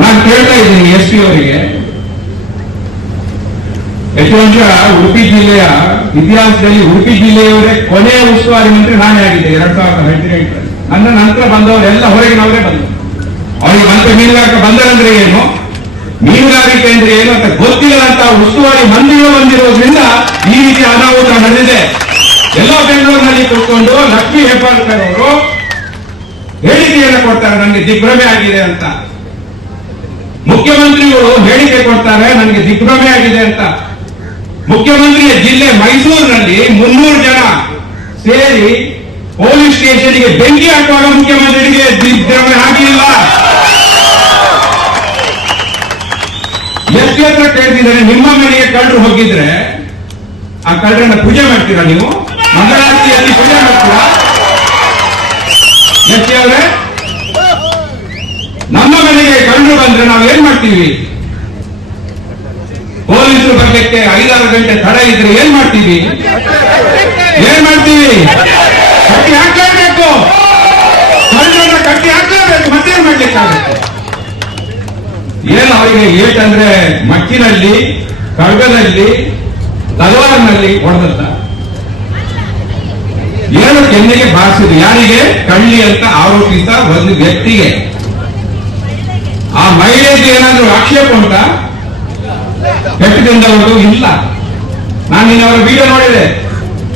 ನಾನು ಕೇಳ್ತಾ ಇದ್ದೀನಿ ಎಸ್ ಪಿ ಅವರಿಗೆ. ಯಶವಂಶ ಉಡುಪಿ ಜಿಲ್ಲೆಯ ಇತಿಹಾಸದಲ್ಲಿ ಉಡುಪಿ ಜಿಲ್ಲೆಯವರೇ ಕೊನೆಯ ಉಸ್ತುವಾರಿ ಮಂತ್ರಿ ನಾನೇ ಆಗಿದ್ದೆ, ಎರಡ್ ಸಾವಿರದ ಹದಿನೆಂಟರಲ್ಲಿ. ನನ್ನ ನಂತರ ಬಂದವರೆಲ್ಲ ಹೊರಗಿನವರೇ ಬಂದರು. ಅವರಿಗೆ ಮಂತ್ರಿ ಮೀನುಗಾರಿಕೆ ಬಂದರಂದ್ರೆ ಏನು? ಮೀನುಗಾರಿಕೆ ಅಂದ್ರೆ ಏನು ಅಂತ ಗೊತ್ತಿಲ್ಲದಂತ ಉಸ್ತುವಾರಿ ಮಂದಿಗಳು ಬಂದಿರೋದ್ರಿಂದ ಈ ರೀತಿ ಅನಾಹುತ ನಡೆದಿದೆ. ಎಲ್ಲ ಬೆಂಗಳೂರಿನಲ್ಲಿ ಕೂತ್ಕೊಂಡು ಲಕ್ಷ್ಮೀ ಹೆಬ್ಬಾಳ್ಕರ್ ಅವರು ಹೇಳಿಕೆಯನ್ನು ಕೊಡ್ತಾರೆ ನನಗೆ ದಿಗ್ಭ್ರಮೆ ಆಗಿದೆ ಅಂತ. ಮುಖ್ಯಮಂತ್ರಿಗಳು ಹೇಳಿಕೆ ಕೊಡ್ತಾರೆ, ನನಗೆ ದಿಗ್ಭ್ರಮೆ ಆಗಿದೆ ಅಂತ. ಮುಖ್ಯಮಂತ್ರಿಯ ಜಿಲ್ಲೆ ಮೈಸೂರಿನಲ್ಲಿ ಮುನ್ನೂರು ಜನ ಸೇರಿ ಪೊಲೀಸ್ ಸ್ಟೇಷನ್ಗೆ ಬೆಂಕಿ ಹಾಕುವಾಗ ಮುಖ್ಯಮಂತ್ರಿಗೆ ದಿಗ್ಭ್ರಮೆ ಆಗಿಲ್ಲ. ಎಷ್ಟು ಹತ್ರ ಕೇಳ್ತಿದ್ದಾರೆ, ನಿಮ್ಮ ಮನೆಗೆ ಕಳ್ಳರು ಹೋಗಿದ್ರೆ ಆ ಕಳ್ಳರನ್ನ ಪೂಜೆ ಮಾಡ್ತೀರಾ ನೀವು? ಮಂಗಳಾರತಿಯಲ್ಲಿ ಪೂಜೆ ಮಾಡ್ತೀರಾ? ಎಷ್ಟೇ ನಮ್ಮ ಮನೆಗೆ ಕಂಡು ಬಂದ್ರೆ ನಾವು ಏನ್ ಮಾಡ್ತೀವಿ? ಪೊಲೀಸರು ಬರ್ಲಿಕ್ಕೆ ಐದಾರು ಗಂಟೆ ತಡ ಇದ್ರೆ ಏನ್ ಮಾಡ್ತೀವಿ? ಏನ್ ಮಾಡ್ತೀವಿ? ಕಟ್ಟಿ ಹಾಕ್ಲೇಬೇಕು. ಕಳ್ಳರನ್ನ ಕಟ್ಟಿ ಹಾಕ್ಲೇಬೇಕು. ಮತ್ತೇನ್ ಮಾಡ್ಲಿಕ್ಕಾಗುತ್ತೆ? ಏನು ಅವರಿಗೆ ಏಟಂದ್ರೆ ಮಕ್ಕಿನಲ್ಲಿ ಕಡಗದಲ್ಲಿ ತಲವಾರನಲ್ಲಿ ಹೊಡೆದಂತ? ಏನು ಕೆನ್ನೆಗೆ ಬಾರಿಸಿದ್ರು? ಯಾರಿಗೆ? ಕಳ್ಳಿ ಅಂತ ಆರೋಪಿಸಿದ ಒಂದು ವ್ಯಕ್ತಿಗೆ. ಆ ಮಹಿಳೆಗೆ ಏನಾದ್ರೂ ಆಕ್ಷೇಪ ಉಂಟಾ? ಕೆಟ್ಟದಿಂದವರು ಇಲ್ಲ. ನಾನು ನಿನ್ನ ಅವರ ವಿಡಿಯೋ ನೋಡಿದೆ.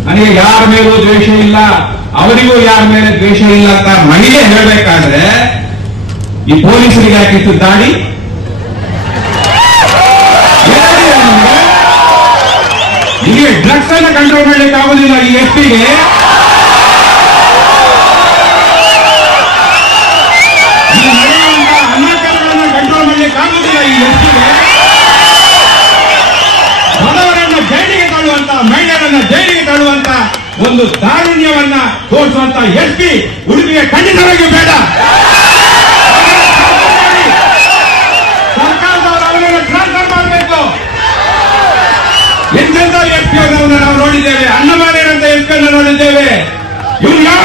ನನಗೆ ಯಾರ ಮೇಲೂ ದ್ವೇಷ ಇಲ್ಲ, ಅವರಿಗೂ ಯಾರ ಮೇಲೆ ದ್ವೇಷ ಇಲ್ಲ ಅಂತ ಮಹಿಳೆ ಹೇಳಬೇಕಾದ್ರೆ ಈ ಪೊಲೀಸರಿಗೆ ಹಾಕಿತ್ತು ದಾಡಿ? ಇಲ್ಲಿ ಡ್ರಗ್ಸ್ ಅನ್ನ ಕಂಟ್ರೋಲ್ ಮಾಡ್ಲಿಕ್ಕೆ ಆಗುದಿಲ್ಲ ಈ ಎಸ್ ಆಗುದಿಲ್ಲ ಈ ಬಡವರನ್ನ ಜೈಲಿಗೆ ತಳ್ಳುವಂತ, ಮಹಿಳೆಯರನ್ನ ಜೈಲಿಗೆ ತಳ್ಳುವಂತ ಒಂದು ದಾರುಣ್ಯವನ್ನ ತೋರಿಸುವಂತ ಎಸ್ ಪಿ ಉಡುಪಿಗೆ ಖಂಡಿತವಾಗಿ ಬೇಡ. ಸರ್ಕಾರದವರು ಅವರನ್ನು ಟ್ರಾನ್ಸ್ಫರ್ ಮಾಡಬೇಕು. ಎಂತೆಂತ ಎಸ್ ಪಿ ನಾವು ನೋಡಿದ್ದೇವೆ ಅಂತ ಎಸ್ ಪಿ ನೋಡಿದ್ದೇವೆ. ಇವ್ರು ಯಾವ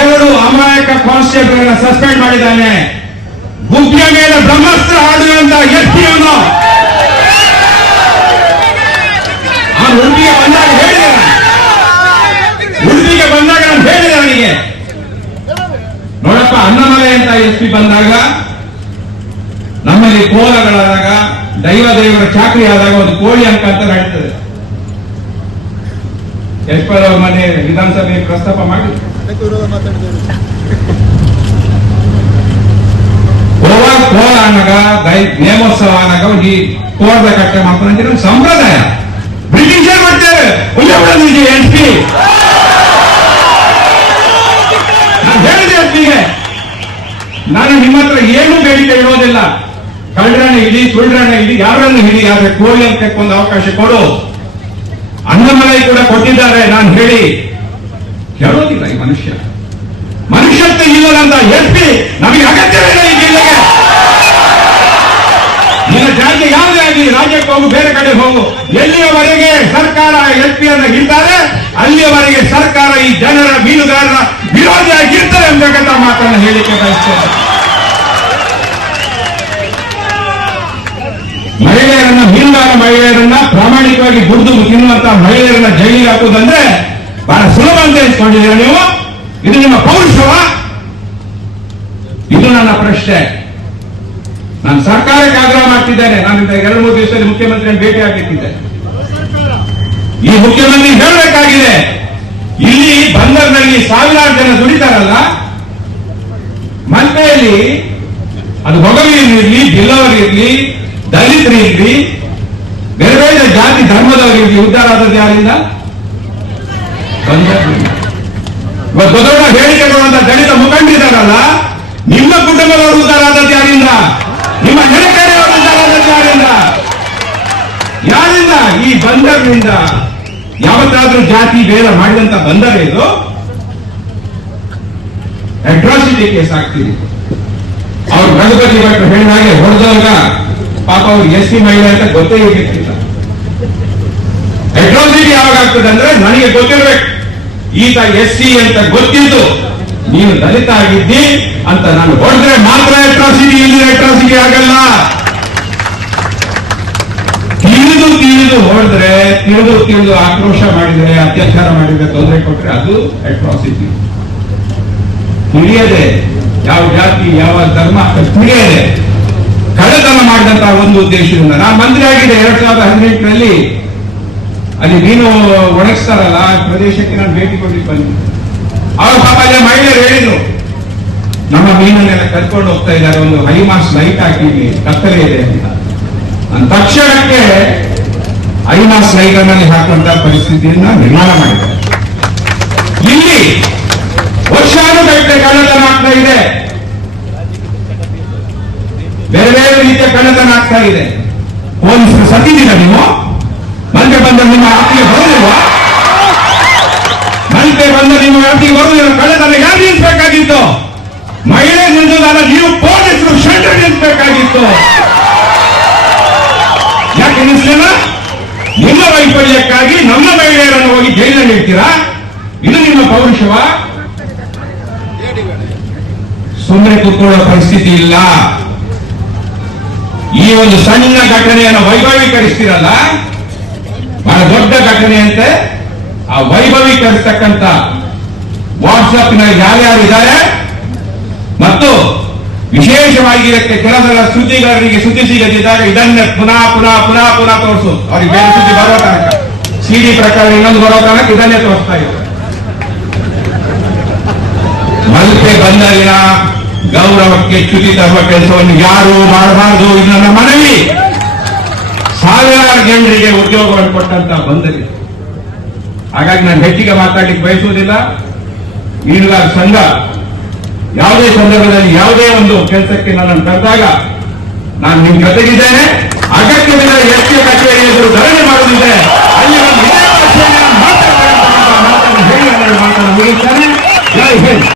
ಎರಡು ಅಮಾಯಕ ಕಾನ್ಸ್ಟೇಬಲ್ ಸಸ್ಪೆಂಡ್ ಮಾಡಿದ್ದಾನೆ. ಗುಬ್ಬಿಯ ಮೇಲೆ ಬ್ರಹ್ಮಸ್ತ್ರ ಹಾಡುವಂತ ಎಸ್ಪಿ ಅವನು. ಉಡುಪಿಗೆ ಬಂದಾಗ ಹೇಳಿದ ಹುಡುಗಿಗೆ ಬಂದಾಗ ನಾನು ನೋಡಪ್ಪ ಅನ್ನಮಲೆ ಅಂತ ಎಸ್ ಪಿ ಬಂದಾಗ, ನಮ್ಮಲ್ಲಿ ಕೋಲಗಳಾದಾಗ, ದೈವ ದೈವರ ಚಾಕ್ರಿ ಆದಾಗ ಒಂದು ಕೋಳಿ ಅಂಕ ಅಂತ ನಡೀತದೆ ಎಸ್ಪಿ ಅವರ ಮನೆ ವಿಧಾನಸಭೆ ಪ್ರಸ್ತಾಪ ಮಾಡಿ ಗೋವಾ ಕೋಲ ಅನ್ನಗ ದೈ- ನೇಮೋತ್ಸವ ಈ ಕೋರದ ಕಟ್ಟೆ ಒಂದು ಸಂಪ್ರದಾಯ. ಬ್ರಿಟಿಷರ್ ಮಾಡ್ತಾರೆ? ಎಸ್ ಪಿ ನಾನು ಹೇಳಿದೆ ಎಸ್ ಪಿಗೆ ನಾನು ನಿಮ್ಮ ಹತ್ರ ಏನು ಬೇಡಿಕೆ ಇರೋದಿಲ್ಲ. ಕಳ್ಳರನ್ನ ಹಿಡಿ ಸುಳ್ಳರನ್ನ ಹಿಡಿ, ಯಾರನ್ನು ಹಿಡಿ ಆದ್ರೆ ಕೋಳಿ ಅಂತ ಒಂದು ಅವಕಾಶ ಕೊಡು. ಅನ್ನಮಲೈ ಕೂಡ ಕೊಟ್ಟಿದ್ದಾರೆ, ನಾನು ಹೇಳಿ. ಕೇಳೋದಿಲ್ಲ ಈ ಮನುಷ್ಯ. ಮನುಷ್ಯತ್ವ ಇಲ್ಲದಂತ ಎಸ್ ಪಿ, ನಮಗೆ ಅಗತ್ಯವಿಲ್ಲ ಈ ಜಿಲ್ಲೆಗೆ. ನಿನ್ನ ಜಾತಿ ಯಾವುದೇ ಆಗಲಿ, ರಾಜ್ಯಕ್ಕೆ ಹೋಗು, ಬೇರೆ ಕಡೆ ಹೋಗು. ಎಲ್ಲಿಯವರೆಗೆ ಸರ್ಕಾರ ಎಸ್ ಪಿ ಅನ್ನ ಹಿಡ್ತಾರೆ ಅಲ್ಲಿಯವರೆಗೆ ಸರ್ಕಾರ ಈ ಜನರ ಮೀನುಗಾರರ ವಿರೋಧಿಯಾಗಿರ್ತಾರೆ ಎಂಬತಕ್ಕಂಥ ಮಾತನ್ನು ಹೇಳಿಕೆ ಬಯಸ್ತೇನೆ. ಮಹಿಳೆಯರನ್ನ ಮೀನುಗಾರ ಮಹಿಳೆಯರನ್ನ ಪ್ರಾಮಾಣಿಕವಾಗಿ ದುಡಿದು ತಿನ್ನುವಂತಹ ಮಹಿಳೆಯರನ್ನ ಜೈಲಿಗೆ ಹಾಕುವುದಂದ್ರೆ ಬಹಳ ಸುಲಭ ಅಂತ ಎನಿಸ್ಕೊಂಡಿದ್ದೀರ ನೀವು? ಇದು ನಿಮ್ಮ ಪೌರುಷವ? ಇದು ನನ್ನ ಪ್ರಶ್ನೆ. ನಾನು ಸರ್ಕಾರಕ್ಕೆ ಆಗ್ರಹ ಮಾಡ್ತಿದ್ದೇನೆ. ನಾನು ಎರಡು, ಮೂರು ದಿವಸದಲ್ಲಿ ಮುಖ್ಯಮಂತ್ರಿಯನ್ನು ಭೇಟಿ ಆಗಿಟ್ಟಿದ್ದೆ ಈ ಮುಖ್ಯಮಂತ್ರಿ ಹೇಳಬೇಕಾಗಿದೆ, ಇಲ್ಲಿ ಬಂದರ್ನಲ್ಲಿ ಸಾವಿರಾರು ಜನ ದುಡಿತಾರಲ್ಲ ಮಲ್ಪೆಯಲ್ಲಿ ಅದು ಹೊಗವೀರು ಇರ್ಲಿ ಬಿಲ್ಲವರು ಇರ್ಲಿ, ದಲಿತರು ಇರ್ಲಿ, ಬೇರೆ ಬೇರೆ ಜಾತಿ ಧರ್ಮದವರಿಗೆ ಉದ್ಧಾರ ಆದದ್ದು ಯಾರಿಂದ? ದೊಡ್ಡ ದೊಡ್ಡ ಹೇಳಿಕೆ ದಲಿತ ಮುಖಂಡಿದಾರಲ್ಲ ನಿಮ್ಮ ಕುಟುಂಬದವರು ಉದ್ಧಾರ ಆದದ್ದು ಯಾರಿಂದ? ನಿಮ್ಮ ನೆರೆಕರೆಯವರು ಯಾರಿಂದ? ಯಾರಿಂದ? ಈ ಬಂದರ್ನಿಂದ ಯಾವತ್ತಾದ್ರೂ ಜಾತಿ ಭೇದ ಮಾಡಿದಂತ ಬಂದರೆ ಇದು? ಅಟ್ರಾಸಿಟಿ ಕೇಸ್ ಆಗ್ತೀವಿ ಅವ್ರು ರಘುಪತಿ ಭಟ್ರು ಹೇಳಿದ ಹಾಗೆ ಹೊಡೆದವಾಗ ಪಾಪ ಅವ್ರು ಎಸ್ ಸಿ ಮಹಿಳೆ ಅಂತ ಗೊತ್ತೇ ಇರ್ಲಿಕ್ಕಿಲ್ಲ. ಅಟ್ರಾಸಿಟಿ ಯಾವಾಗ ಆಗ್ತದೆ ಅಂದ್ರೆ ನನಗೆ ಗೊತ್ತಿರ್ಬೇಕು. ಈತ ಎಸ್ ಸಿ ಅಂತ ಗೊತ್ತಿದ್ದು ನೀವು ದಲಿತ ಆಗಿದ್ದಿ ಅಂತ ನಾನು ಹೊಡೆದ್ರೆ ಮಾತ್ರ ಅಟ್ರಾಸಿಟಿ ಇಲ್ಲಿ ಅಟ್ರಾಸಿಟಿ ಆಗಲ್ಲ. ತಿಳಿದು ತಿಳಿದು ಹೊಡೆದ್ರೆ, ತಿಳಿದು ತಿಳಿದು ಆಕ್ರೋಶ ಮಾಡಿದ್ರೆ, ಅತ್ಯಾಚಾರ ಮಾಡಿದ್ರೆ ತೊಂದರೆ ಕೊಟ್ರೆ ಅದು ಅಟ್ರಾಸಿಟಿ ತಿಳಿಯದೆ ಯಾವ ಜಾತಿ, ಯಾವ ಧರ್ಮ ತಿಳಿಯದೆ. ಕಳ್ಳತನ ಮಾಡಿದಂತಹ ಒಂದು ಉದ್ದೇಶದಿಂದ. ನಾನು ಮಂತ್ರಿ ಆಗಿದೆ ಎರಡ್ ಸಾವಿರದ ಹದಿನೆಂಟರಲ್ಲಿ ಅಲ್ಲಿ ಮೀನು ಒಣಗಿಸ್ತಾರಲ್ಲ, ಆ ಪ್ರದೇಶಕ್ಕೆ ನಾನು ಭೇಟಿ ಕೊಡ್ಲಿಕ್ಕೆ ಬಂದೆ. ಅವ್ರ ಪಾಪ ಮಹಿಳೆಯರು ಹೇಳಿದ್ರು, ನಮ್ಮ ಮೀನನ್ನೆಲ್ಲ ಕರ್ಕೊಂಡು ಹೋಗ್ತಾ ಇದ್ದಾರೆ, ಒಂದು ಹೈಮಾಸ್ ಲೈಟ್ ಹಾಕಿದ್ವಿ ಕತ್ತಲೆ ಇದೆ ಅಂತ. ತಕ್ಷಣಕ್ಕೆ ಮಾಸ್ ಲೈಟ್ನಲ್ಲಿ ಹಾಕುವಂತ ಪರಿಸ್ಥಿತಿಯನ್ನ ನಿರ್ಮಾಣ ಮಾಡಿದ್ದಾರೆ. ಇಲ್ಲಿ ವರ್ಷಾನುಗಟ್ಟಲೆ ಕಳ್ಳತನ ಆಗ್ತಾ ಇದೆ. ಬೇರೆ ಬೇರೆ ರೀತಿಯ ಕಳ್ಳತನ ಆಗ್ತಾ ಇದೆ. ಪೊಲೀಸರು ಸತ್ತಿದ್ದೀರ ನೀವು ಬಂದ ನಿಮ್ಮ ಆಪ್ತಿಗೆ ಬರಲಿಲ್ಲ ಮಲ್ಪೆ ಬಂದ ನಿಮ್ಮ ಆಪ್ತಿಗೆ ಬರಲಿಲ್ಲ ಕಳ್ಳತನ ಯಾರು ನಿಲ್ಲಿಸಬೇಕಾಗಿತ್ತು? ಮಹಿಳೆ ನಿಲ್ಲುವುದಲ್ಲ ನೀವು ಪೊಲೀಸರು ಶೆಲ್ಟರ್ ನಿಲ್ಲಿಸಬೇಕಾಗಿತ್ತು. ಯಾಕೆ ನಿಲ್ಲಿಸಲಿಲ್ಲ? ನಿಮ್ಮ ವೈಫಲ್ಯಕ್ಕಾಗಿ ನಮ್ಮ ಮಹಿಳೆಯರನ್ನು ಹೋಗಿ ಜೈಲಿನಲ್ಲಿ ಇಡ್ತೀರಾ? ಇದು ನಿಮ್ಮ ಪೌರುಷವ? ಸುಮ್ಮನೆ ಕೂತ್ಕೊಳ್ಳೋ ಪರಿಸ್ಥಿತಿ ಇಲ್ಲ. ಈ ಒಂದು ಸಣ್ಣ ಘಟನೆಯನ್ನು ವೈಭವೀಕರಿಸ್ತಿರಲ್ಲ? ಬಹಳ ದೊಡ್ಡ ಘಟನೆ ಅಂತೆ. ಆ ವೈಭವೀಕರಿಸತಕ್ಕಂತ ವಾಟ್ಸ್ಆಪ್ನಲ್ಲಿ ಯಾರ್ಯಾರು ಇದ್ದಾರೆ? ಮತ್ತು ವಿಶೇಷವಾಗಿ ಇದಕ್ಕೆ ಕೆಲಸಗಳ ಸುದ್ದಿಗಾರರಿಗೆ ಸುದ್ದಿ ಸಿಗದಿದ್ದಾರೆ ಇದನ್ನೇ ಪುನಃ ಪುನಃ ಪುನಃ ಪುನಃ ತೋರಿಸು ಅವ್ರಿಗೆ ಬೇರೆ ಸುದ್ದಿ ಬರೋ ತನಕ. ಸಿಡಿ ಪ್ರಕಾರ ಇನ್ನೊಂದು ಬರೋ ತನಕ ಇದನ್ನೇ ತೋರಿಸ್ತಾ ಇದ್ದಾರೆ. ಮಲ್ಪೆ ಬಂದಲ್ಲಿನ ಗೌರವಕ್ಕೆ ಚ್ಯುತಿ ತರುವ ಕೆಲಸವನ್ನು ಯಾರು ಮಾಡಬಾರದು ಇದು ನನ್ನ ಮನವಿ. ಸಾವಿರಾರು ಜನರಿಗೆ ಉದ್ಯೋಗವನ್ನು ಕೊಟ್ಟಂತ ಬಂದಿದೆ ಹಾಗಾಗಿ ನಾನು ಹೆಚ್ಚಿಗೆ ಮಾತಾಡ್ಲಿಕ್ಕೆ ಬಯಸುವುದಿಲ್ಲ. ಮೀನುಗಾರ ಸಂಘ, ಯಾವುದೇ ಸಂದರ್ಭದಲ್ಲಿ ಯಾವುದೇ ಒಂದು ಕೆಲಸಕ್ಕೆ ನನ್ನನ್ನು ಕರೆದಾಗ ನಾನು ನಿಮ್ ಜೊತೆಗಿದ್ದೇನೆ. ಅಗತ್ಯವಿಲ್ಲ ಎಷ್ಟೇ ಕಚೇರಿ ಎದುರು ಧರಣಿ ಮಾಡುತ್ತಿದೆ ಅಲ್ಲಿ ಮಾತನ್ನು ಹೇಳಿ ಮಾತನ್ನು ಮುಗಿಸ್ತೇನೆ. ಜೈ ಹೇಳಿ